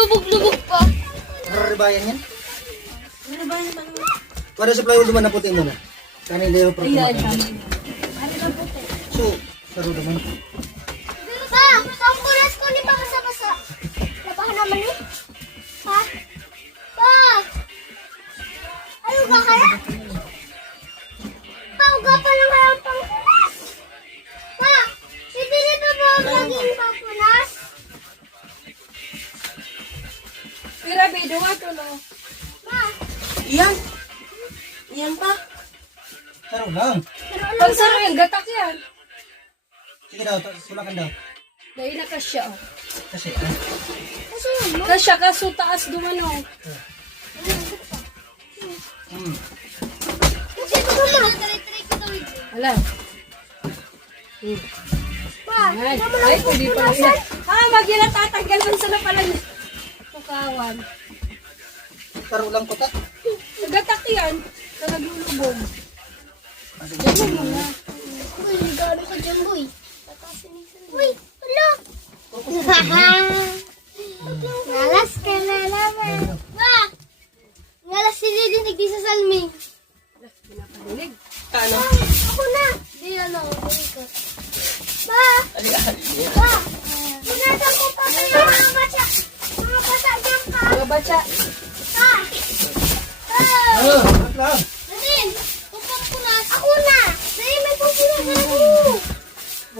lubog-lubog pa. Raribayan yan? Raribayan pa naman. Para sa plywood naman na puti muna. Kanin na yung protein. Ano na puti? So, saro naman. Pa, ang kuras ko ni pa basa-basa. Labahan naman eh. Pa? Pa? Ano ka kaya? Pa, uga pa lang kaya ang pangkuras. Pa, hindi nito ba ang naging pangkuras? Grabe, duwa to no. Pa, Yan. Yan pa. Saro lang. Pag saro yan, gatak yan. Sige daw, sulakan daw. Dahil na kasya. Oh. Kasi, kasi yun mo. Kasya, kaso taas dumano. Kasi ito ka ma. Tari-tari ko daw ito. Wala. Pa, Ay, naman ay, ang pwede pa pangkurasan. yan. Magyala tatanggal man sana pala niya. Tukawan. saro lang puta. Gatak yan. Sa naglulubog. Yan mo muna. Uy, gano'n ka dyan, boy. Uy, wala. Ngalas ka na naman. Pa! Ngalas si Didi, nagdi sa salming. Pinapadilig. Ano? Ako na. Di, ano, balik ka. Pa! Pa! Pinatan ko pa sa mga bata. Mga bata dyan ka. Babacha. Pa! Pa! Ano? Lang. Nadine, pupampunas. Ako na. Dahil may pupampunas ako.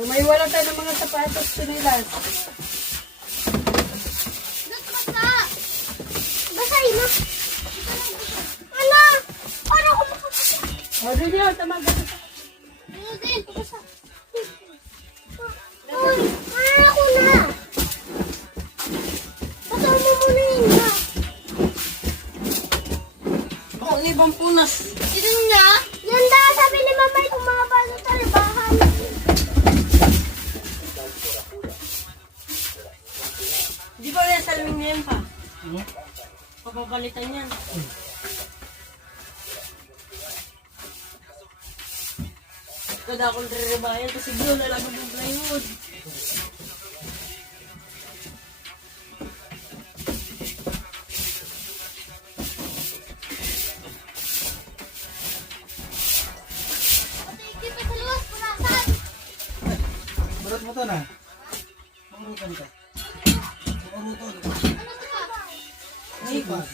May wala tayo ng mga sapatos sinilas. Basa! Basahin na. Ala! Paano ako makapasa? O, doon yun. Tamang gatak. Ano din? Basa. Uy! Ako na! Basa mo muna yun na. Ako, libang punas. Ito na? Yan da, sabi ni Mamay kung mga baso sa libahan. Di ba yung salming na yan pa? Papapalitan yan. Kada akong rerebayan kasi blue na lang ang plywood. Pati ikip sa luwas, punasan. Barot mo to na. Mangurutan ka. Mangurutan. Ano to ba? Sipas.